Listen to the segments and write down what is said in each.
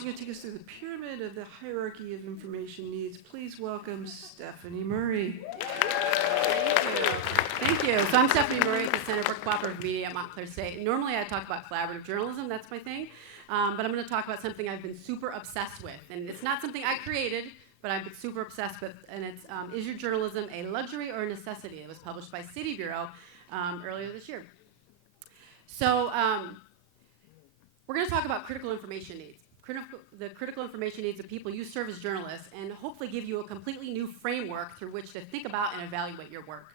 Going to take us through the pyramid of the hierarchy of information needs. Please welcome Stefanie Murray. Thank you. So I'm Stefanie Murray at the Center for Cooperative Media at Montclair State. Normally I talk about collaborative journalism, that's my thing. But I'm going to talk about something I've been super obsessed with. And it's not something I created, but I've been super obsessed with. And it's, is your journalism a luxury or a necessity? It was published by City Bureau earlier this year. So we're going to talk about critical information needs. The critical information needs of people you serve as journalists, and hopefully give you a completely new framework through which to think about and evaluate your work.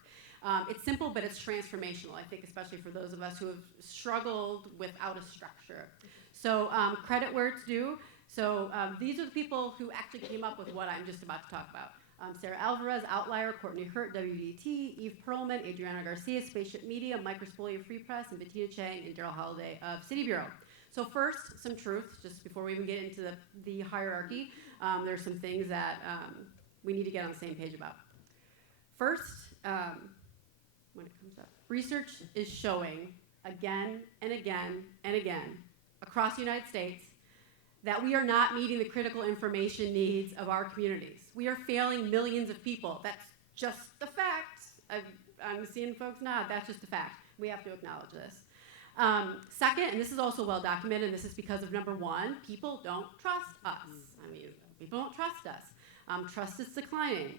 It's simple, but it's transformational, I think, especially for those of us who have struggled without a structure. So credit where it's due. So these are the people who actually came up with what I'm just about to talk about. Sarah Alvarez, Outlier, Courtney Hurt, WDT, Eve Perlman, Adriana Garcia, Spaceship Media, Mike Raspolia, Free Press, and Bettina Chang, and Daryl Holliday of City Bureau. So first, some truth, just before we even get into the hierarchy. There's some things that we need to get on the same page about. First, when it comes up, research is showing again and again and again across the United States that we are not meeting the critical information needs of our communities. We are failing millions of people. That's just the fact. I'm seeing folks nod. That's just a fact. We have to acknowledge this. Second, and this is also well documented, and this is because of number one, people don't trust us. I mean, people don't trust us. Trust is declining.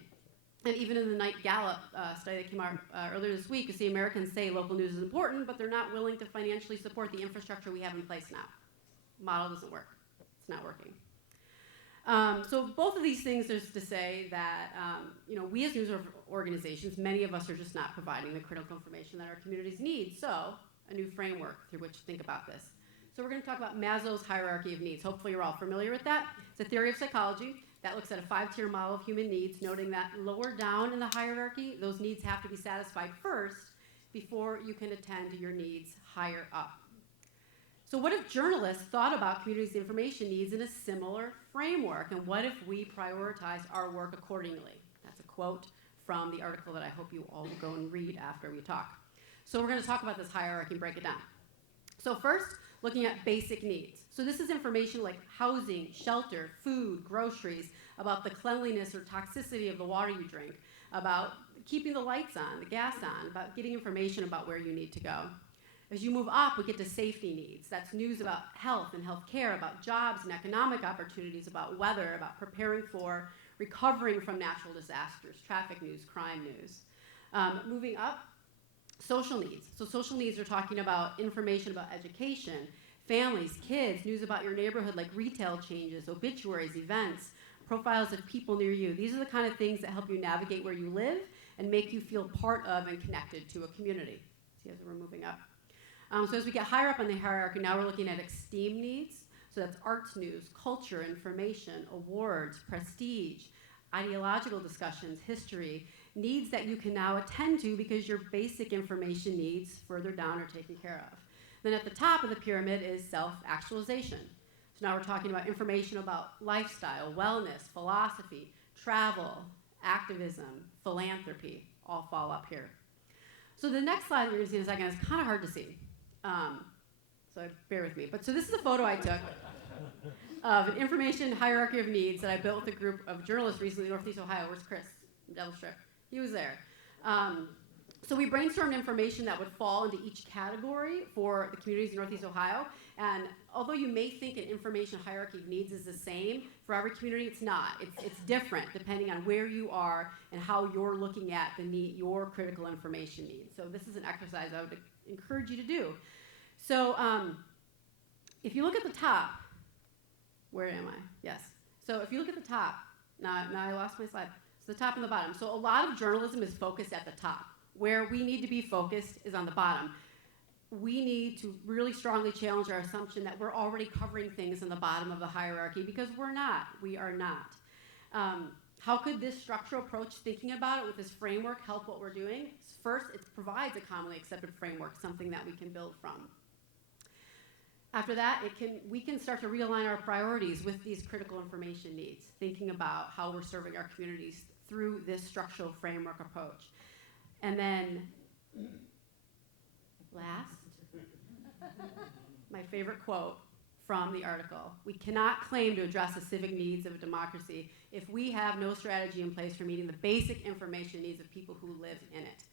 And even in the Knight Gallup study that came out earlier this week, you see Americans say local news is important, but they're not willing to financially support the infrastructure we have in place now. Model doesn't work. It's not working. So both of these things is to say that we as news organizations, many of us are just not providing the critical information that our communities need. So a new framework through which to think about this. So we're going to talk about Maslow's hierarchy of needs. Hopefully you're all familiar with that. It's a theory of psychology that looks at a 5-tier model of human needs, noting that lower down in the hierarchy, those needs have to be satisfied first before you can attend to your needs higher up. So what if journalists thought about communities' information needs in a similar framework? And what if we prioritized our work accordingly? That's a quote from the article that I hope you all will go and read after we talk. So we're going to talk about this hierarchy and break it down. So first, looking at basic needs. So this is information like housing, shelter, food, groceries, about the cleanliness or toxicity of the water you drink, about keeping the lights on, the gas on, about getting information about where you need to go. As you move up, we get to safety needs. That's news about health and health care, about jobs and economic opportunities, about weather, about preparing for, recovering from natural disasters, traffic news, crime news. Moving up, social needs. So social needs are talking about information about education, families, kids, news about your neighborhood like retail changes, obituaries, events, profiles of people near you. These are the kind of things that help you navigate where you live and make you feel part of and connected to a community. See as we're moving up. So as we get higher up on the hierarchy, now we're looking at esteem needs. So that's arts news, culture, information, awards, prestige, ideological discussions, history, needs that you can now attend to because your basic information needs further down are taken care of. Then at the top of the pyramid is self-actualization. So now we're talking about information about lifestyle, wellness, philosophy, travel, activism, philanthropy, all fall up here. So the next slide you're going to see in a second is kind of hard to see. So bear with me. But so this is a photo I took of an information hierarchy of needs that I built with a group of journalists recently in Northeast Ohio. Where's Chris from Devil Strip? He was there. So we brainstormed information that would fall into each category for the communities in Northeast Ohio. And although you may think an information hierarchy of needs is the same for every community, it's not. It's different depending on where you are and how you're looking at your critical information needs. So this is an exercise I would encourage you to do. So if you look at the top, where am I? Yes. So if you look at the top, now I lost my slide. So the top and the bottom. So a lot of journalism is focused at the top. Where we need to be focused is on the bottom. We need to really strongly challenge our assumption that we're already covering things in the bottom of the hierarchy because we're not. We are not. How could this structural approach, thinking about it with this framework, help what we're doing? First, it provides a commonly accepted framework, something that we can build from. After that, we can start to realign our priorities with these critical information needs, thinking about how we're serving our communities through this structural framework approach. And then, last, my favorite quote from the article. We cannot claim to address the civic needs of a democracy if we have no strategy in place for meeting the basic information needs of people who live in it.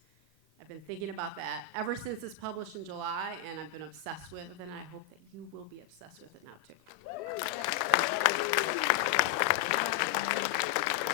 I've been thinking about that ever since it's published in July, and I've been obsessed with it, and I hope that you will be obsessed with it now too.